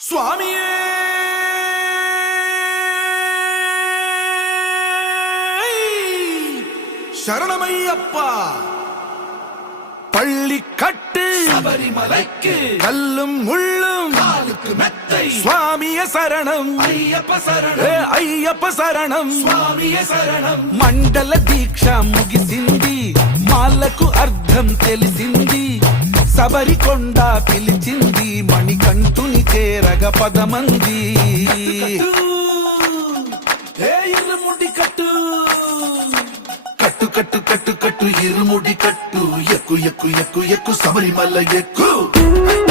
சுவாமியே சரணமையப்பா. பள்ளி கட்டு சபரிமலைக்கு கல்லும் முள்ளும் காலுக்கு மெத்தை சுவாமிய சரணம் ஐயப்ப சரணம் అయ్యప్ప శరణం స్వామియ శరణం. మండల దీక్ష ముగిసింది, మాలకు అర్థం తెలిసింది, శబరికొండ పిలిచింది, మణికంఠుని చేరగ పదమంది. ఇరుముడి కట్టు కట్టు కట్టు కట్టు కట్టు ఇరుముడి కట్టు, ఎక్కు ఎక్కు ఎక్కు ఎక్కు శబరిమల ఎక్కు.